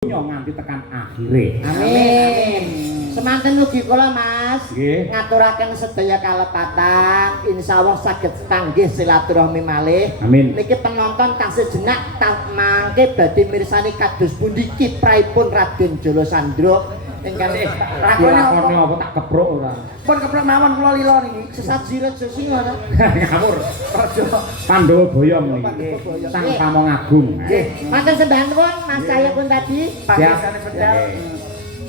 nganti tekan akhire. Amin. Semanten ugi kula Mas Nggih. ngaturaken sedaya kalepatan insyaallah saged panggih silaturahmi malih. Amin. Niki penonton tasih jenak mangke badhe mirsani kados pundi kiprahipun Raden Jolo Sandro ingkang lakone apa tak keprok ora. Pun keprok mawon kula lila niki sesaji reja singa to. Ngawur. Pandhawa boyong niki. Sang Pamong Agung. Nggih. Matur sembah nuwun Mas saya pun tadi panggesane pedal.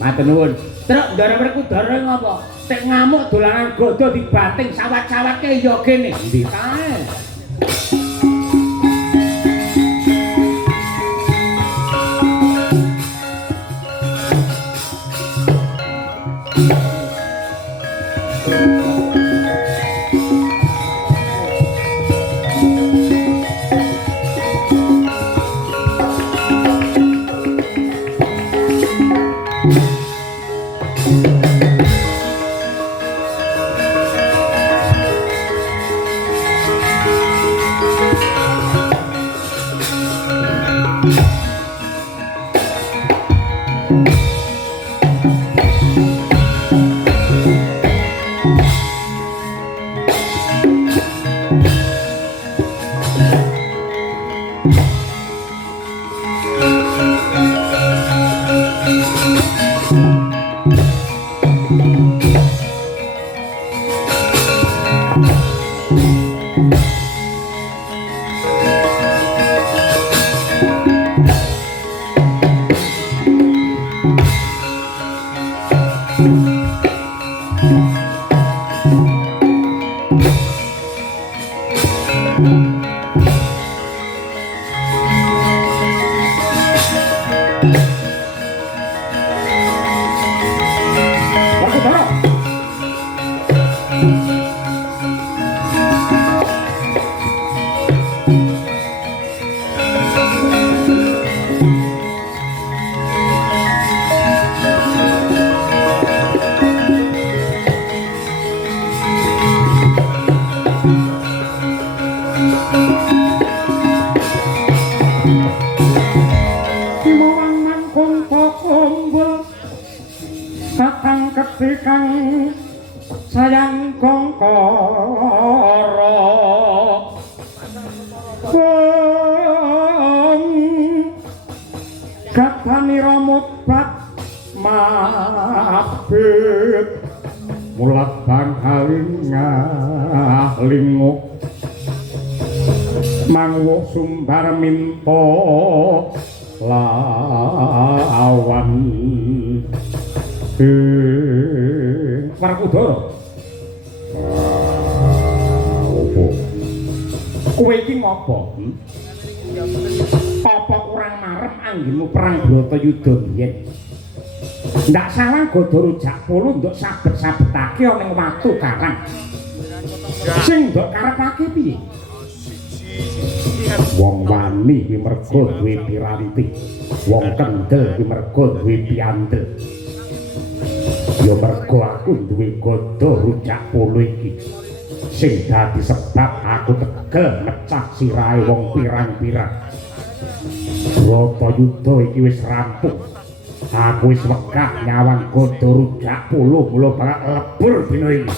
Matur nuwun. Truk ndara mriku dare ngopo? Tek ngamuk dolanan godo dibanting sawat-sawatke ya kene. Ndi kae? Sayang kongkoro gatani ramut bat mabit mulat bangkaling ngahlinguk mangwuh sumbar minto lawan Warkudara. Opo? Kowe iki ngopo? Apa kurang marem anggenmu perang Bratayuda biyen? Ndak salah Gada Rujak Polo nduk sabet-sabetake ana ning watu karang. Sing nduk karepake piye? Wong wani kuwi mergo duwe piranti. Wong kendel kuwi mergo duwe piandel. Ya mergo aku duwe Gada Rujak Polo iki sing dadi sebab aku tegel mecah sirahe wong pirang-pirang. Bratayuda iki wis rampung. Aku wis wegah nyawang Gada Rujak Polo mula bakal lebur dina iki.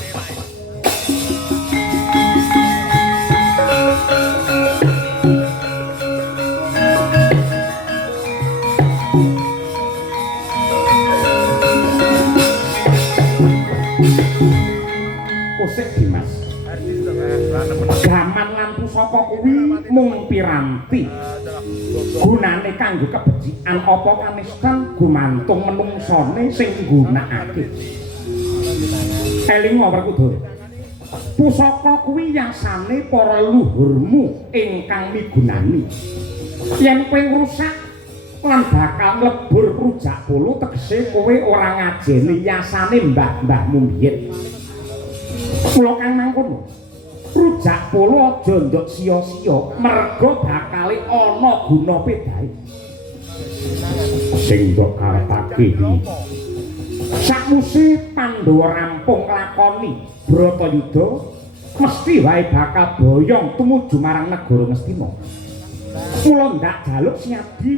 Kosek Dimas. Gaman lan pusaka kuwi mung piranti. Gunane kanggo kebecikan apa kanistan gumantung menungsane sing nggunakake. Elinga Werkudara. Pusaka kuwi yasane para luhurmu ingkang migunani. Yen kowe rusak lan bakal lebur Rujak Polo tegese kowe ora ngajeni yasane mbah-mbahmu biyen. Mula kang mangkono Rujak Polo aja nduk sia-sia merga bakale ana guna pedahe. Sing nduk karepake iki. Sakmuse Pandhawa rampung lakoni Bratayuda mesti wae bakal boyong tumuju marang negara Ngastina. Mula ndak jaluk Siadi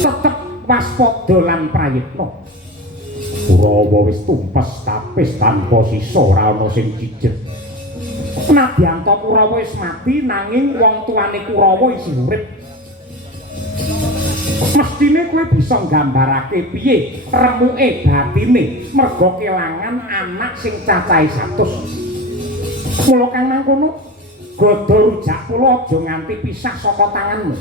tetep waspada lan prayitna. Kurawa wis tumpes tapis tanpa sisa ora ana sing cijet. Nadyanto Kurawa wis mati nanging wong tuane Kurawa isih urip. Mestine kowe bisa nggambarake piye remuke batine merga kelangan anak sing cacahe 100. Mula kang mangkono godha rujak kula aja nganti pisah saka tanganmu.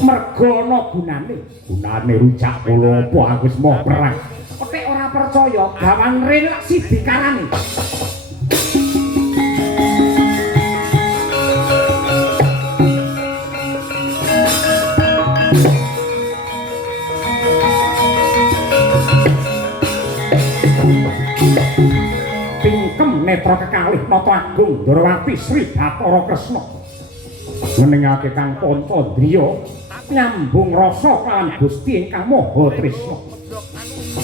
Merga ana gunane. Gunane rujak kula apa aku wis mau perang. Nek ora percaya gawan relak sidikarane. Tingkem netra kekalih Nata Agung Ndrawati Sri Bathara Kresna ngeningake Kang Pancandriya nyambung rasa kaliyan Gusti ingkang Maha Tresna.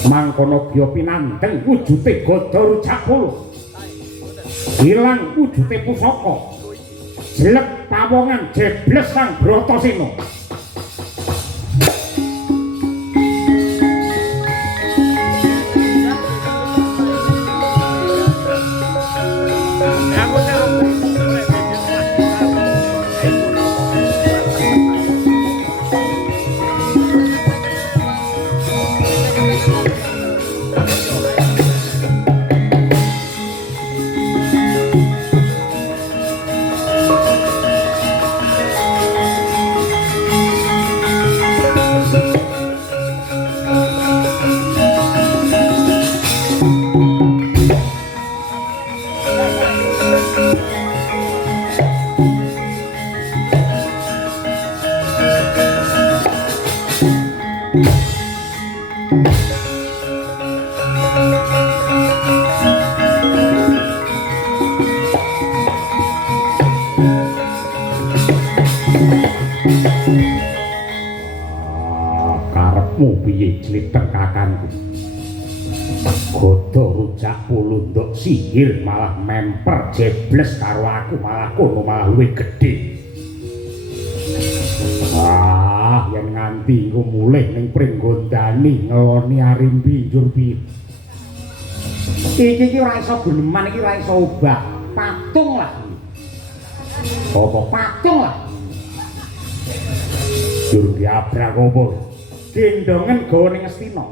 Mangkono Gya pinandeng wujude Gada Rujak Polo. Ilang wujude pusaka. Jelek pawongan jebles Sang Bratasena. Karepmu piye Cliteng kakangku? Gada Rujak Polo ndok sihir malah memper jebles karo aku malah kono malah luwih gedhe. Yen nganti engko mulih ning Pringgondani ngeloni Arimbi njur piye? Iki ora iso guneman, iki ora iso obah. Patung lah. Apa patung lah? Jur diabrak apa? Gendongen gawa ning Astina.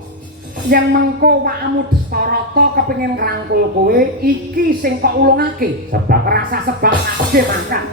Yen mengko awakmu Dastarata kepengin ngrangkul kowe, iki sing kok ulungake. Sebab rasa sebab akeh mangkat.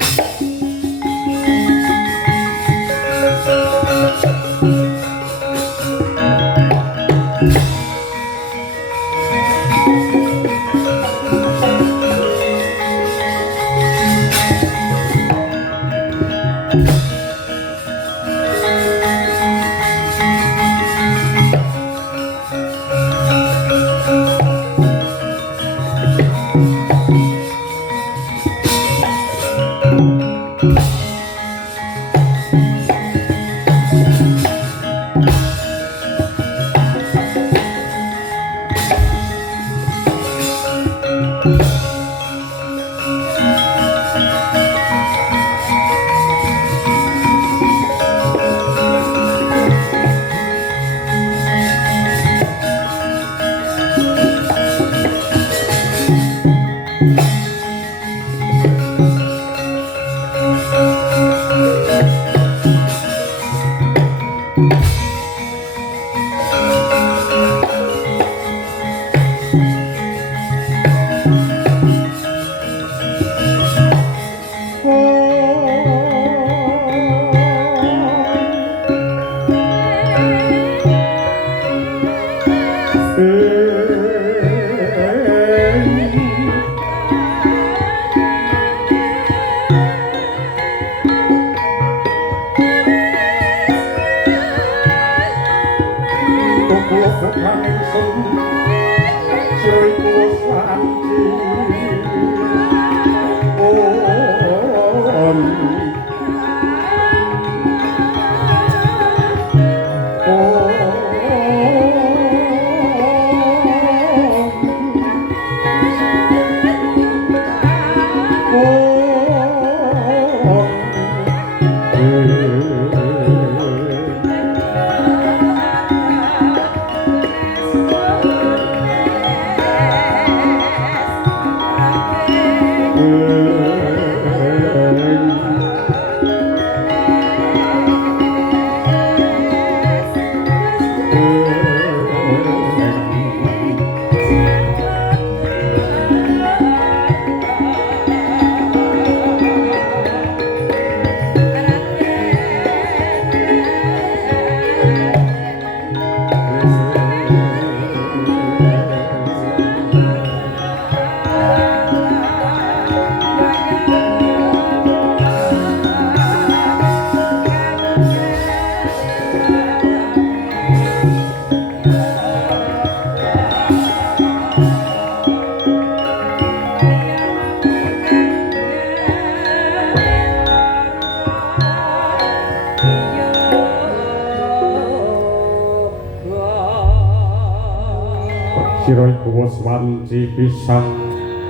Sira iku wis wanci pisan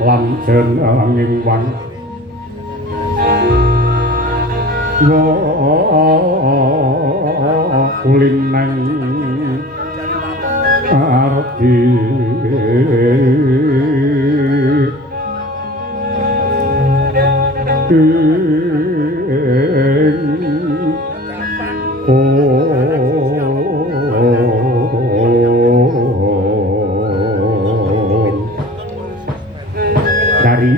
lan jenenging wan kulineng arti dari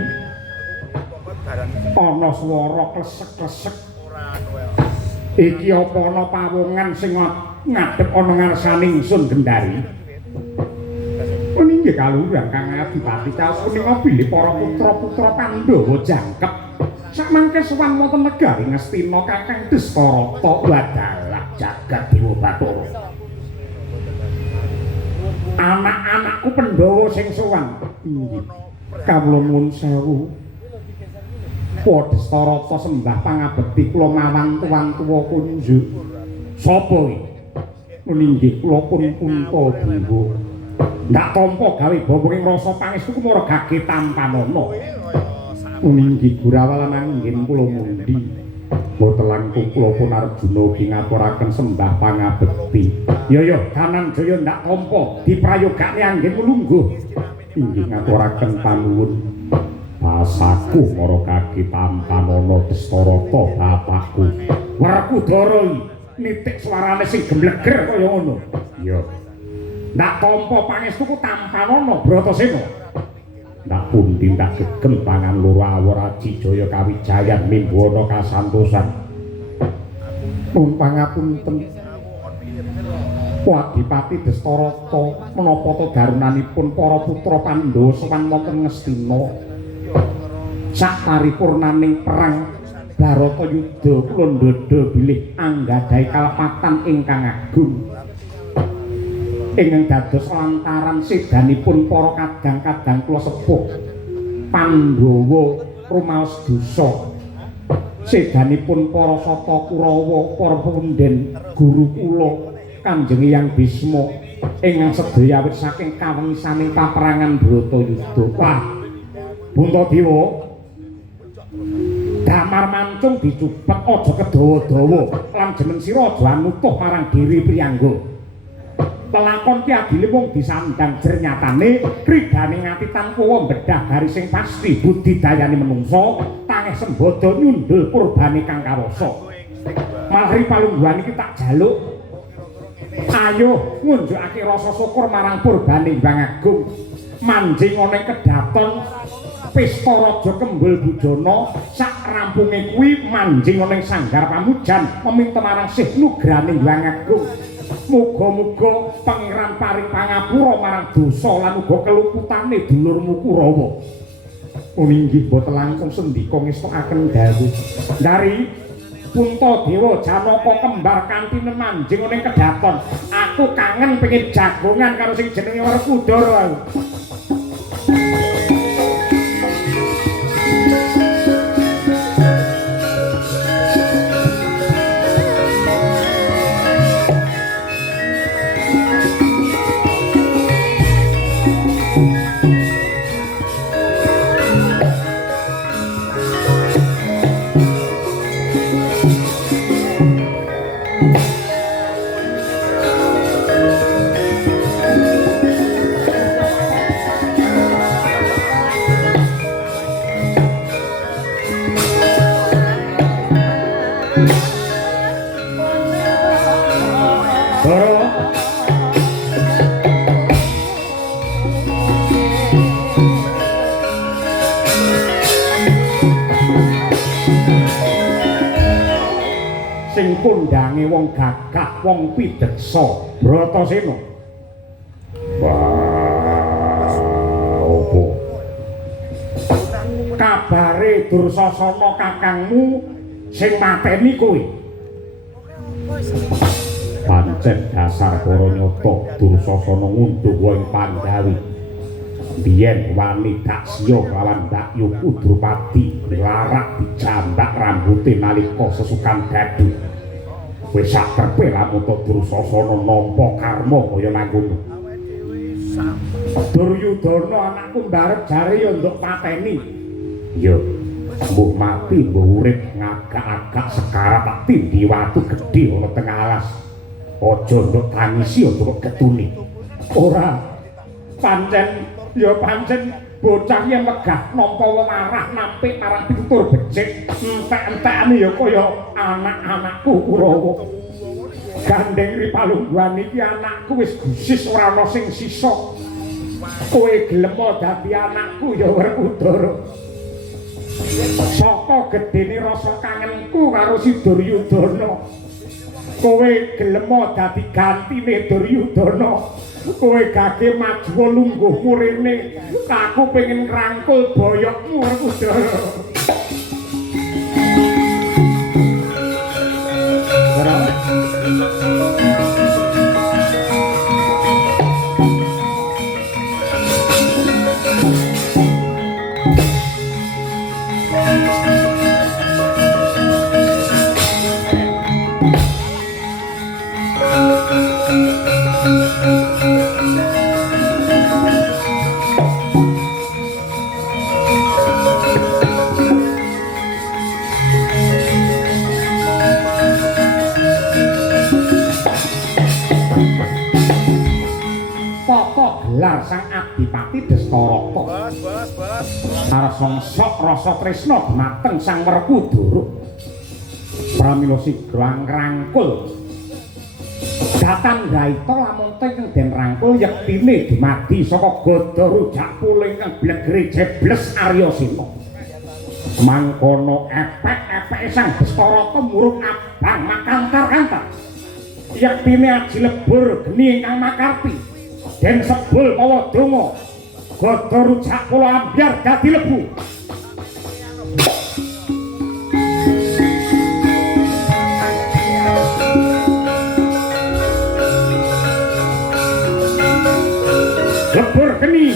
ana swara klesek-klesek iki apa ana pawongan sing ngadhep ana ngarsane ingsun Gendari meninggih kalurang kang adipati punika bilih para putra-putra Pandhawa jangkep sakmangke sowan wonten negari Ngastina Kakang Dastarata wadalah jagat Dewa Bathara anak-anakku Pandhawa sing sowan inggih kawula nuwun sewu Dastarata sembah pangabekti kula mawang tuwa kunjuk sapa iki meninggih kula pun Puntadewa ndak tampa gawe bawing rasa pangestu kumuragake tampanana meninggih Gurawala manggen kula mundi boten langkung kula pun Arjuna ugi ngaturaken sembah pangabekti ya kanan jaya ndak tampa diprayogake anggen mulungguh inggih ngaturaken panuwun basaku maragake tampanana Dastarata bapakku Werkudara nitik swarane sing gembleger kaya ngono iya ndak tampa pangestuku tampanana Bratasena ndak pundi ndak gegem pangan loro awor aji jaya kawijayan mimbuana kasantosan pun pangapunten Adipati Dastarata menapa to garunanipun para putra Pandhawa sowan wonten Ngastina saparipurnaning perang Baratayuda kula ndodha bilih anggadhahi kalepatan ingkang agung ingkang dados lantaran sedanipun para kadang-kadang kula sepuh Pandhawa rumaos dosa sedanipun para Sata Kurawa para punden guru kula Kanjeng Hyang Bisma ingkang sedaya awit saking kawengisaning paperangan Bratayuda wah Puntadewa damar mancung dicupet aja kedawa-dawa lan jeneng sira aja anutuh marang Dewi Priyangga pelakon ki adile mung disandang jernyatane kridane ngati tanpa mbedah garis sing pasti budidayane menungsa tangeh sembodo nyundul purbane kang kawasa mahri palungguhan iki tak jaluk ayo ngunjukake rasa syukur marang purbane Hyang Agung manjing ana kedaton pesta raja kembel bujana sak rampunge kuwi manjing ana ing sanggar pamujan meminta marang sih nugrane Hyang Agung muga-muga pangeran paring pangapura marang dosa lan uga keluputane dulurmu Kurawa uninggih boten langkung sendika ngestokaken dawuh dari Puntadewa Janaka kembar kanthi manjing ana ing kedaton aku kangen pengen jagongan karo sing jenenge Werkudara sing kondange wong gagah wong pideksa Bratasena opo kabare Dursasana kakangmu sing mateni kowe pancen dasar para nyata Dursasana ngunduh ing Pandhawi biyen wani Daksya lawan Mbakyu Kudrupati larak dijambak rambute nalika sesukan dadu wis sak trepe lamun Dursasana nampa karma kaya mangkono Duryudana anakku mbarep jare ya nduk pateni. Ya, mbuh mati mbuh urip ngagak-agak sekarat tak tindhi watu gedhe ana tengah alas. Aja nduk tangisi nduk ketuni. Ora pancen bocah yen megah nampa wong arah nampik marang pitutur becik entek-entekane ya kaya anak-anakku Kurawa. Gandeng ripalungguhan iki anakku wis gusis ora ana sing sisa. Kowe gelem dadi anakku ya Werkudara. Saka gedene rasa kangenku karo si Duryudana. Kowe gelem dadi gantine Duryudana. Kowe gage maju lungguhmu rene. Aku pengen ngrangkul boyokmu Werkudara. Gelar sang Adipati Dastarata. Sarsangsa rasa tresna dumateng sang Werkudara. Pramila sigra ngrangkul. Datan gaita lamun teng den rangkul yektine dumadi saka gada rujak puling kang blegere jebles Arya Sena. Mangkono epek-epeke sang Dastarata murung abang makantar-kantar. Yektine aji lebur geni ingkang makarti. Den sebul mawa donga gada rujak kula ambyar dadi lebu. Lebur geni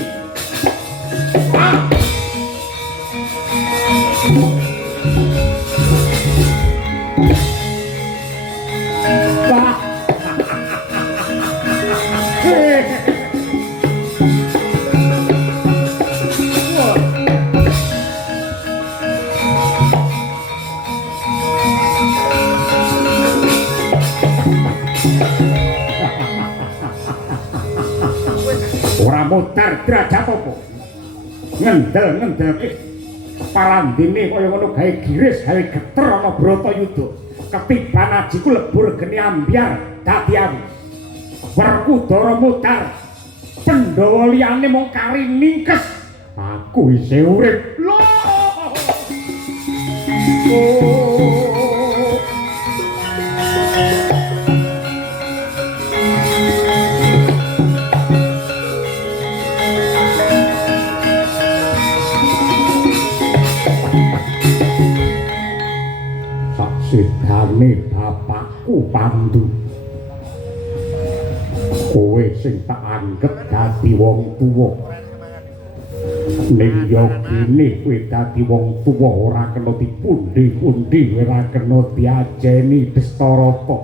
mutar derajat apa ngendel-ngendelke parandene kaya ngono gawe giris gawe geter ana Bratayuda ketiban ajiku lebur geni ambyar dadi awi Werkudara mutar Pandhawa liyane mung kari ningkes aku isih urip lho. Sedane bapakku Pandu. Kowe sing tak anggep dadi wong tuwa. Ning yo kene kowe dadi wong tuwa ora kena dipundi-pundi, ora kena diajeni Dastarata.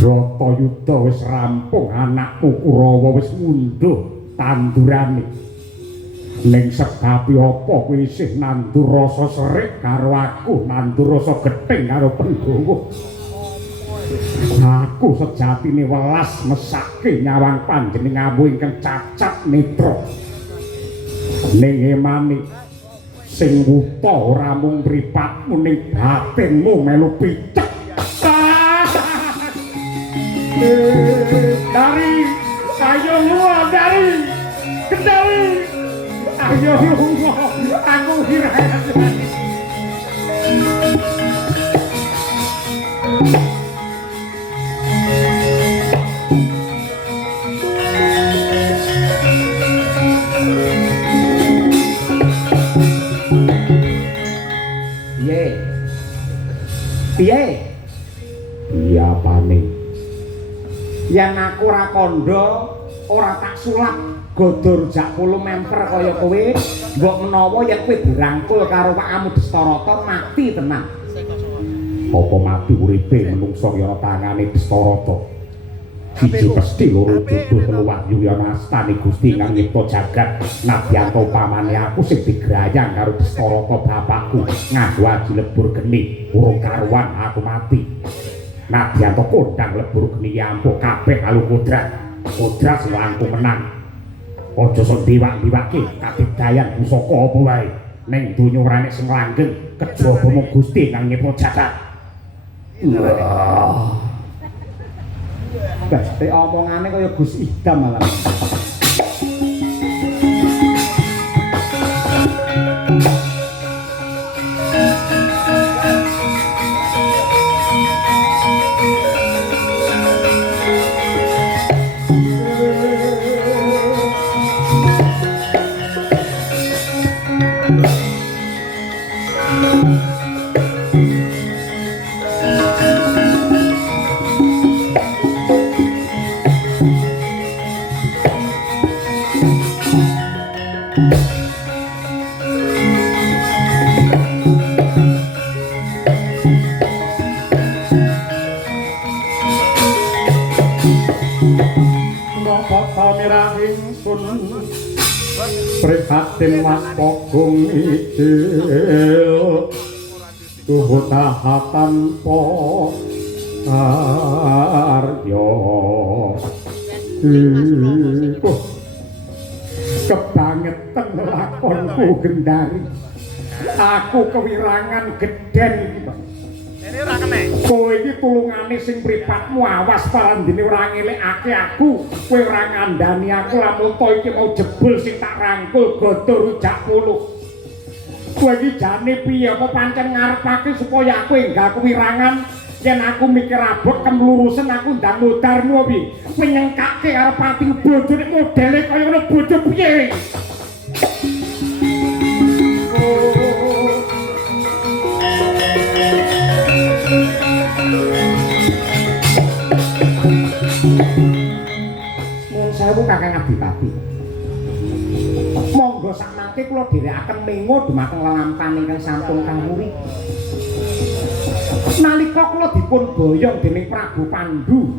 Bratayuda wis rampung, anakku Kurawa wis ngunduh tandurane. Ning sebabe apa kowe isih nandur rasa serik karo aku, nandur rasa gething karo Pandhawa. Aku sejatine welas mesake nyawang panjenenganmu ingkang cacat netra. Ning emane sing wuta ora mung mripatmu ning batinmu melu picek. Dari ayo luar dari kendali. Ayo lunga, aku hirayat. Piye? Iya pane. Yang aku ora kandha, ora tak sulap godor jak polo memper kaya kowe, mbok menawa yen kowe dirangkul karo Pakmu Dastarata mati tenan. Apa mati uripe menungso ya tangane Dastarata. siji pesti loro tuduh telu wahyu ya nastani Gusti kang nyipta jagat nadyanto pamane aku sing digrayang karo Destarata bapakku nganggo aji lebur geni urung karuan aku mati nadyanto kondang lebur geni ampuh kabeh kalu kodrat sing langkung menang aja sok diwak-diwakke kadidayan pusaka apa wae ning donya ora nek sing langgeng kejaba mung Gusti kang nyipta jagat. Pasti omongane kaya Gus Idam malah. Prihatin Mas Pogong ijil tuhu tahatan po aryo kebangetan lakonku Gendari aku kewirangan geden kowe iki tulungane sing mripatmu awas parandene ora ngelekake aku kowe ora ngandani aku lamun to iki mau jebul sing tak rangkul godho rujak puluh kowe iki jane piye apa pancen ngarepake supaya aku enggak kewirangan yen aku mikir abot kemlurusen aku ndang modarmu piye penyengkake karo pati bojone modele kaya ngono bojo piye Sewu Kakang Adipati. Monggo sakmangke kula dherekaken mengo dumateng lelampahan ingkang sampun kawuri. Nalika kula dipun boyong dening Prabu Pandhu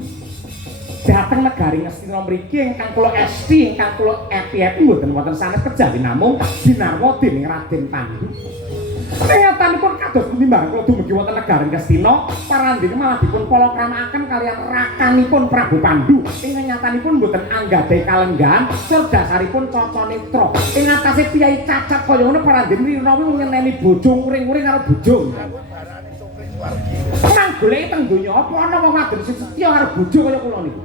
dhateng negari Ngastina mriki ingkang kula esti ingkang kula epi-epi mboten wonten sanes kejawi namung dinarwa dening Raden Pandhu. Ternyata kados pundi mbah kula dumugi wonten negari Ngastina parandene malah dipun palakramaken kaliyan rakanipun Prabu Pandhu ingkang nyatanipun boten anggadhahi kalenggahan tur dasaripun Caca Netra ing atase piyai cacat kaya ngono parandene rinawi ngeneni bojo nguring-uring karo bojo nang goleki teng donya apa ana wong wadon sing setya karo bojo kaya kula niku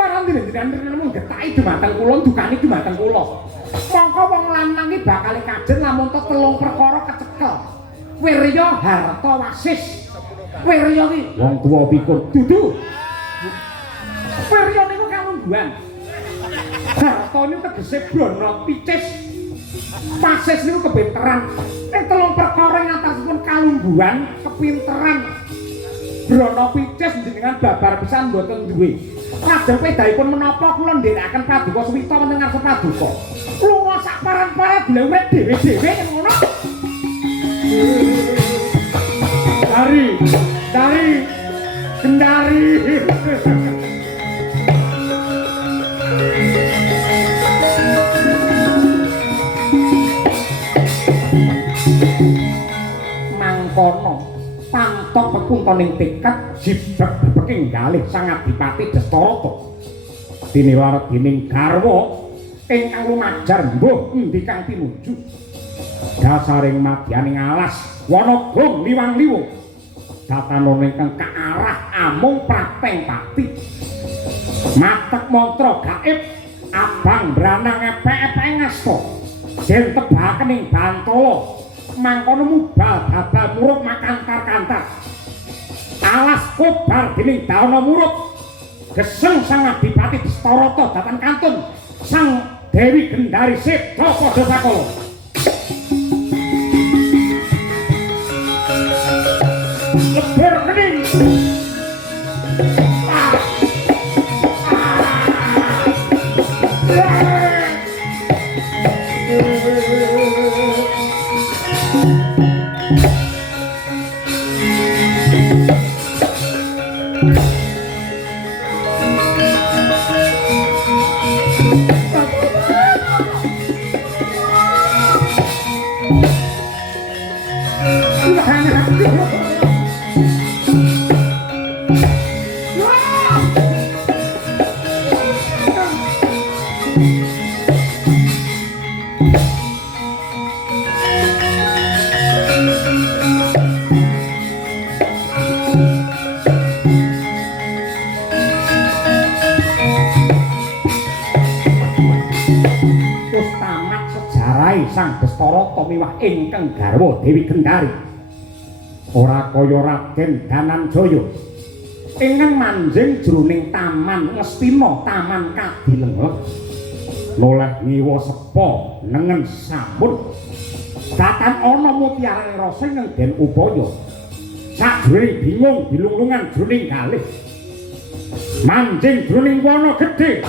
parandene jenengan mung getaki dumateng kula dukani dumateng kula mongko wong lanang iki bakal kajen lamun to telung perkara kecekel. Wirya harta wasis. Wirya iki wong tuwa pikun dudu. Wirya niku kalungguhan. Harta niku tegese brana picis. Wasis niku kepinteran. Ing telung perkara ing atasipun kalungguhan, kepinteran. Brana picis jenengan babar pisan mboten duwe. Lajeng pedahipun menapa kula ndherekaken paduka suwita wonten ngarsa paduka. Lunga sak paran-paran glewet dhewe-dhewe ngono. Dari Gendari. Mangkono pantok pekuntoning tekad jibak pekinggalih Sang Adipati Destarata dinilar dening garwa ingkang lumajar mbuh endi kang tinuju dasaring madyaning alas Wanagong liwang-liwung datanon ingkang kaarah amung prateng pati matek mantra gaib abang branang epek-epek ngasta yen tebaken ing Bantala mangkono mubal babal muruk makantar-kantar alas kobar dening Dawana Muruk geseng Sang Adipati Destarata dhateng kantun Sang Dewi Gendari Seda padha sakala lebur kening Sang Bastarata miwah ingkang garwa Dewi Gendari. Ora kaya Raden Dananjaya ingkang manjing jroning taman Ngastina, taman Kadilengleng. Noleh ngiwa sepa nengen sampun. Datan ana mutiarane rasa ing Den Upaya. Sajroning bingung dilunglungan jroning kalih. Manjing jroning wana gedhe.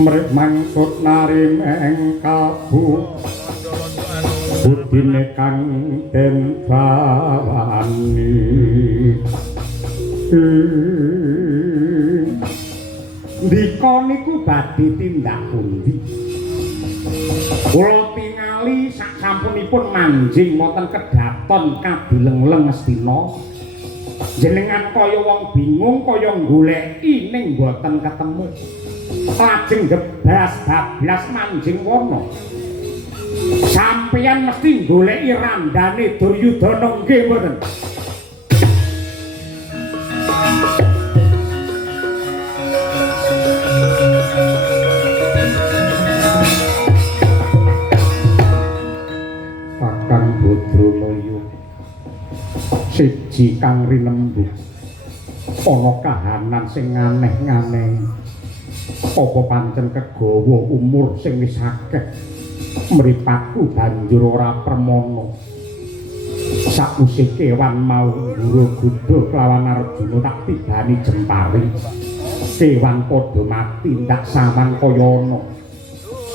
mrih mangsut nari mengkabu budine kang den bawani dika niku badhe tindak pundi kula tingali sak sampunipun manjing wonten kedaton Kadilengleng Astina jenengan kaya wong bingung kaya goleki ning boten ketemu lajeng gebas bablas manjing wana. Sampeyan mesti goleki randane Duryudana nggih mboten? Kakang Badranaya siji kang rinembug ana kahanan sing aneh-aneh. Apa pancen kegawa umur sing wis akeh mripatku banjur ora permana. Sakwise kewan mau ngura-gudha kelawan Arjuna tak tibani jempari. Kewan padha mati ndak sawan kaya ana.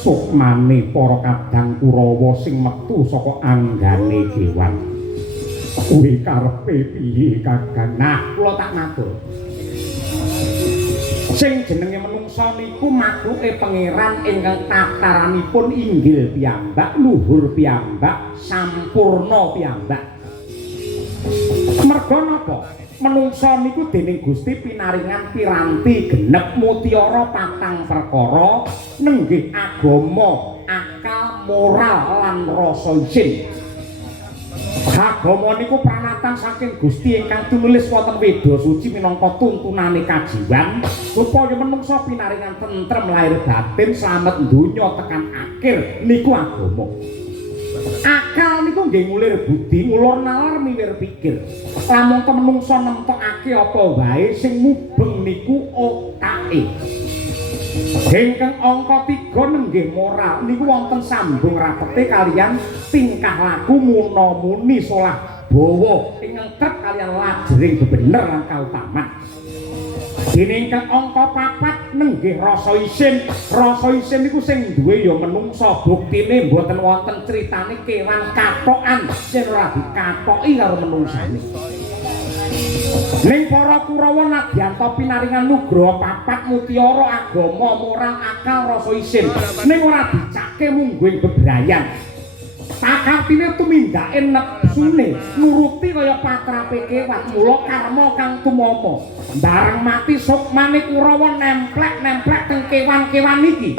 Sukmane para kadang Kurawa sing metu saka anggane kewan. Kuwi karepe piye Kakang? Nah, kula tak matur. Sing jenenge manungsa niku makluke pangeran ingkang tataranipun inggil piyambak, luhur piyambak, sampurna piyambak. Merga napa? Manungsa niku dening Gusti pinaringan piranti genep mutiara patang perkara nenggih agama, akal, moral lan rasa isin. Agama niku pranatan saking Gusti ingkang tunulis wonten Weda Suci minangka tuntunane kajiwan supaya manungsa pinaringan tentrem lahir batin slamet donya tekan akhir niku agama. Akal niku nggih ngulir budi, mulur nalar miwir pikir. Lamun menungsa nemtokake apa wae sing mubeng niku otake. Ingkang angka 3 nenggih moral niku wonten sambung rapete kalian tingkah laku muna-muni solah bawa ingkang trep kalian lajering bebener lan kautaman. Dene ingkang angka 4 nenggih rasa isin. Rasa isin niku sing duwe ya menungsa, buktine mboten wonten critane kewan katokan sing ora dikatoki karo menungsane. Ning para Kurawa nadyanto pinaringan nugraha 4 mutiara agama, moral, akal, rasa isin. Ning ora dicake mungguing bebrayan. Pakartine tumindake nepsune nuruti kaya patrape kewan, mula karma kang tumama. Bareng mati sukmane Kurawa nemplek-nemplek teng kewan-kewan iki.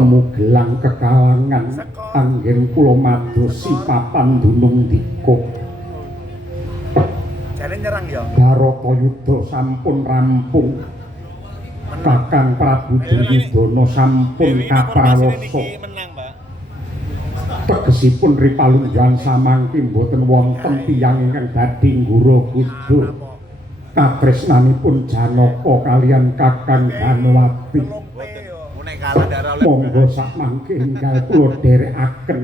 temu gelang kekalangan anggen kula madosi papan dunung dika. Jare nyerang ya. Baratayuda sampun rampung. Kakang Prabu Duryudana sampun kaprawoso. Tegesipun ripalunggan samangke boten wonten tiyang ingkang badhe nggura kuda. Katresnanipun Janaka kaliyan Kakang Danawati. Monggo samangke enggal kula dherekaken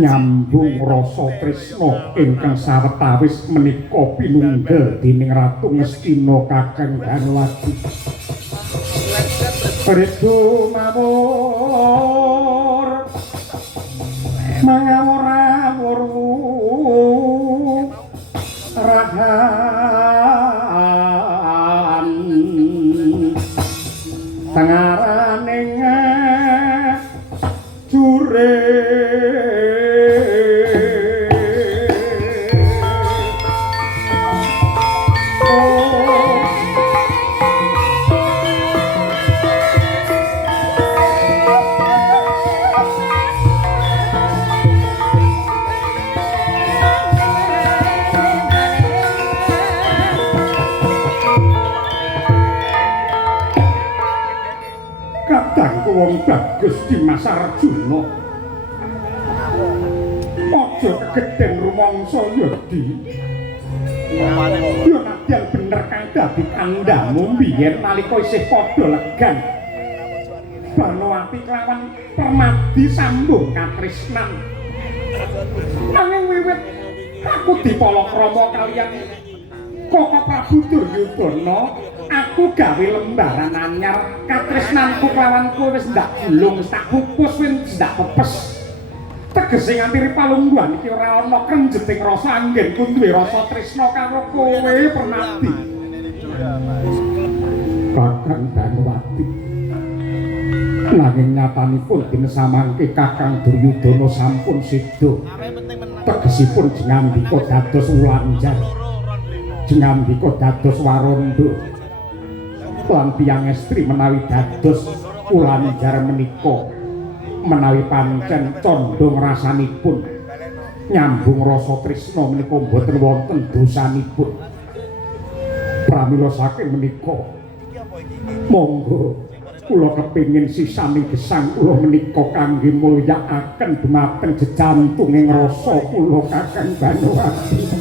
nyambung rasa tresna ingkang sawetawis menika pinunggel dening Ratu Ngastina Kakang Danawati. Redo mawur mangawur-awuru rahan tengaraning jure wong bagus Dimas Arjuna. Aja kegeden rumangsa Yadi. Yo nadyan bener kang dadi kandhamu biyen nalika isih padha legan. Banowati kelawan Permadi sambung katresnan. Nanging wiwit aku dipalakrama kaliyan Koko Prabu Duryudana, aku gawe lembaran anyar. Katresnanku kelawan kowe wis ndak gulung, wis tak pupus, wis ndak pepes. Tegese nganti ripalungguhan iki ora ana krenjeting rasa anggenku duwe rasa tresna karo kowe Permadi. Kakang Danawati. Nanging nyatanipun dinesamangke Kakang Duryudana sampun seda. Tegesipun jengandika dados Wulandjar. Jengandika dados Warondo. Lan tiyang estri menawi dados Wulandjar menika menawi pancen condong rasanipun nyambung rasa tresna menika boten wonten dosanipun. Pramila saking menika monggo kula kepingin sisani gesang kula menika kangge mulyakaken dumateng jejantunging rasa kula Kakang Danawati.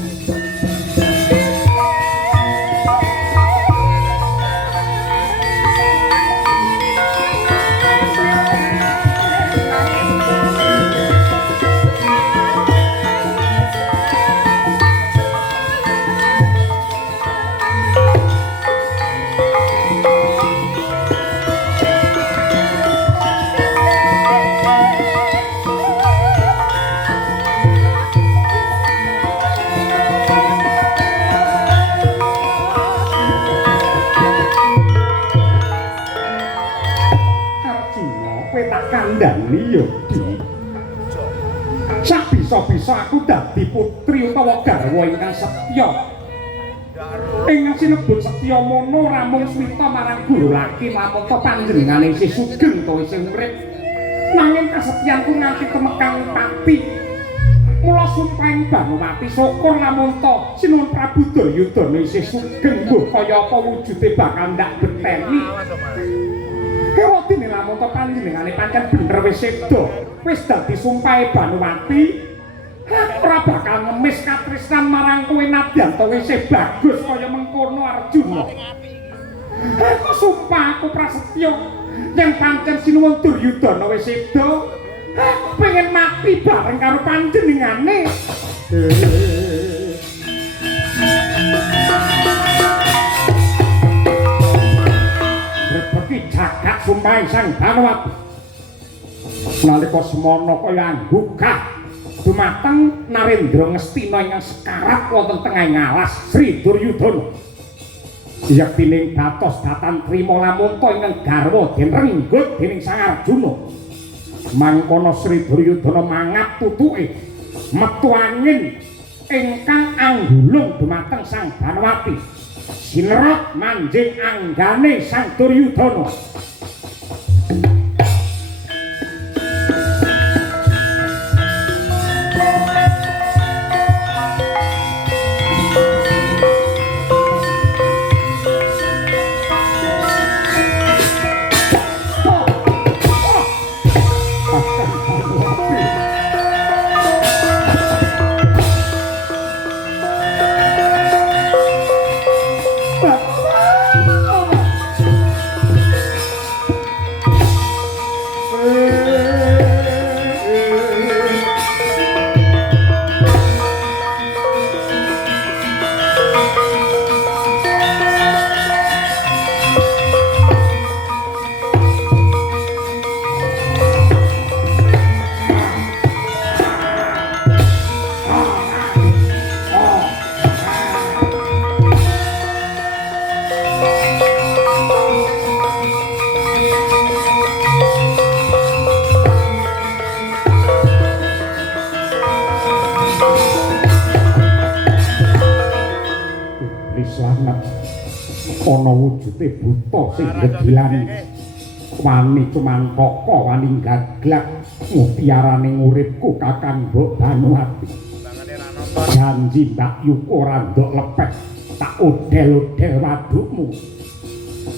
Kandhani Yadi. Sak bisa-bisa aku dadi putri utawa garwa ingkang setya. Ingkang sinebut setya mono ramung swita marang guru laki lamun to panjenengane isih sugeng to isih urip. Nanging kasetyanku nganti temekang pati. Mula sumpahing Banowati syukur lamun to Sinuwun Prabu Duryudana isih sugeng mbuh kaya apa wujude bakal ndak beteni. Kewadine lamun to panjenengane pancen bener wis seda, wis dadi sumpahe Banowati, ora bakal ngemis katresnan marang kowe nadyan to wis bagus kaya mengkono Arjuna. Aku sumpah aku prasetya yen pancen Sinuwun Duryudana wis seda, aku pengen mati bareng karo panjenengane. Jagat sumpahing Sang Banowati nalika semana kaya anggugah dumateng Narendra Ngastina ingkang sekarat wonten tengahing alas Sri Duryudana. Yaktining datos datan trima lamun to ingkang garwa den renggut dening Sang Arjuna. Mangkono Sri Duryudana mangap tutuke metu angin ingkang anggulung dumateng Sang Banowati. Sinerot manjing anggane Sang Duryudana. ana wujude buta sing gegilan wani cumantaka wani gaglak mutiarane uripku Kakang Mbok Banuwati janji Mbak Yuko ora ndok lepet tak udel-udel wadukmu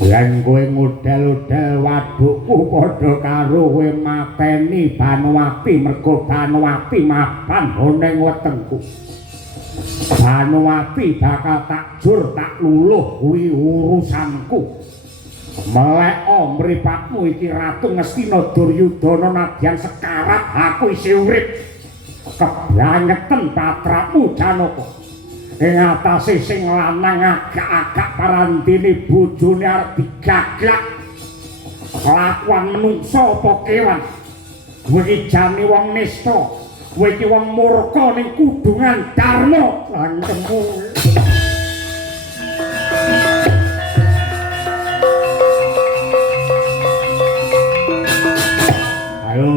yen kowe ngudel-udel wadukku padha karo kowe mateni Banuwati mergo Banuwati mapan ning wetengku Banuwati bakal tak jur tak luluh kuwi urusanku melek mripatmu iki Ratu Ngastina Duryudana nadyan sekarat aku isih urip keblangeten patramu Janaka ing atase sing lanang agak-agak parandene bojone arep digaglak kelakuan menungsa apa kewan kowe iki jane wong nista kowe iki wong murka ning kudungan Darma lan temu ayo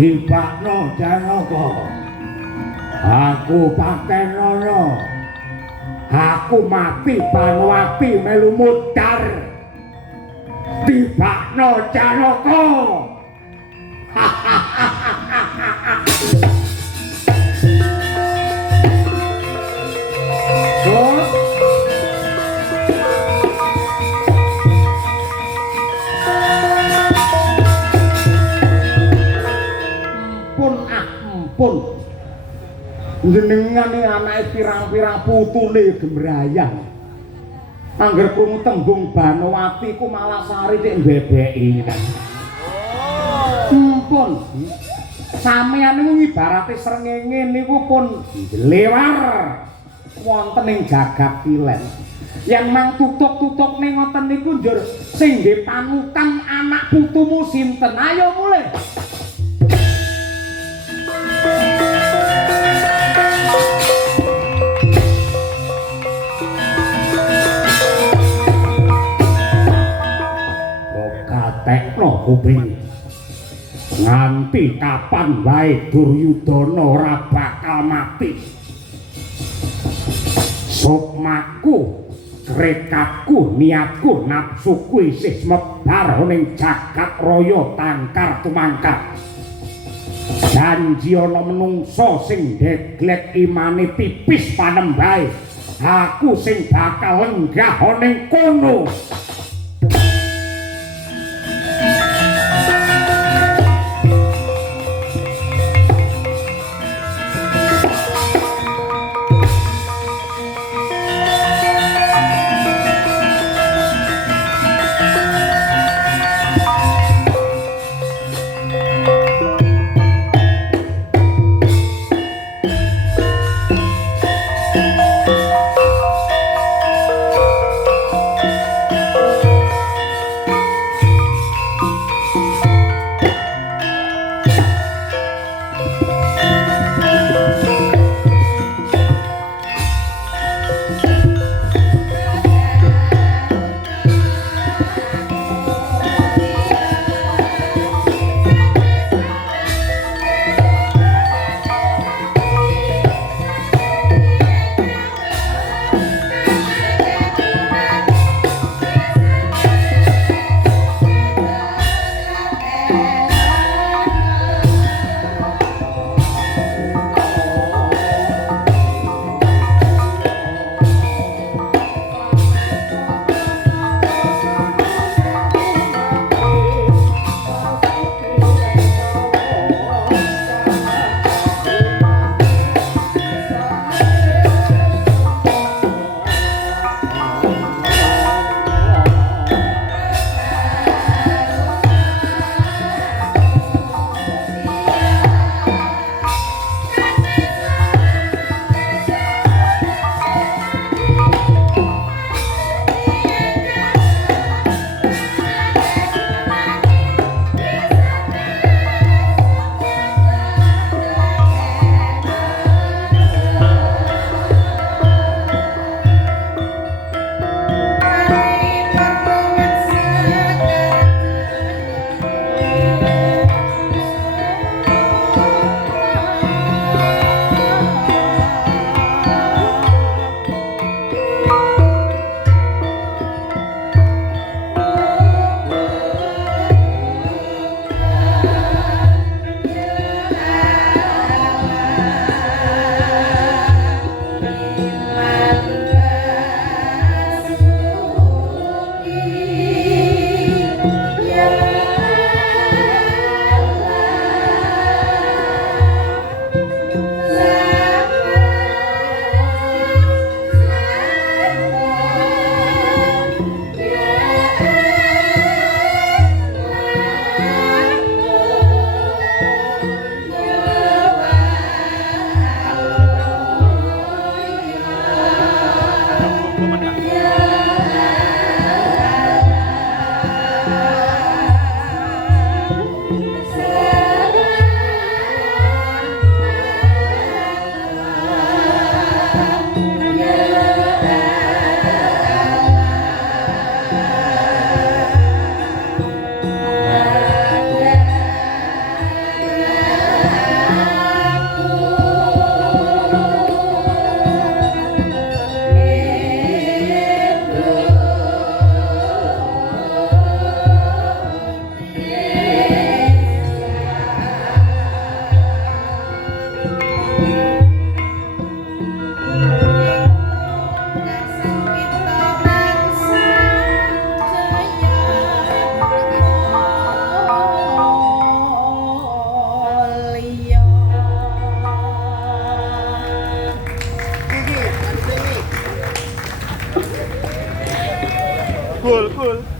tibakno Janaka aku patenono aku mati Banuwati melu mudhar tibakno Janaka pun jenengan iki anake pirang-pirang putune gembrayang angger krungu tembung Banuwati ku malah sari cek mbebeki pun sampeyan niku ibarate srengenge niku pun lewar wonten ing jagat kilen yang mang tutuk-tutuk ning ngoten niku njur sing nggih panutan anak putumu sinten ayo mulih tekno kuping nganti kapan wae Duryudana ora bakal mati sukmaku krekatku niatku nafsuku isih mebar ning jagat raya tangkar tumangkar janji ana menungsa sing deglek imane tipis panembahe aku sing bakal lenggah ning kono Gol.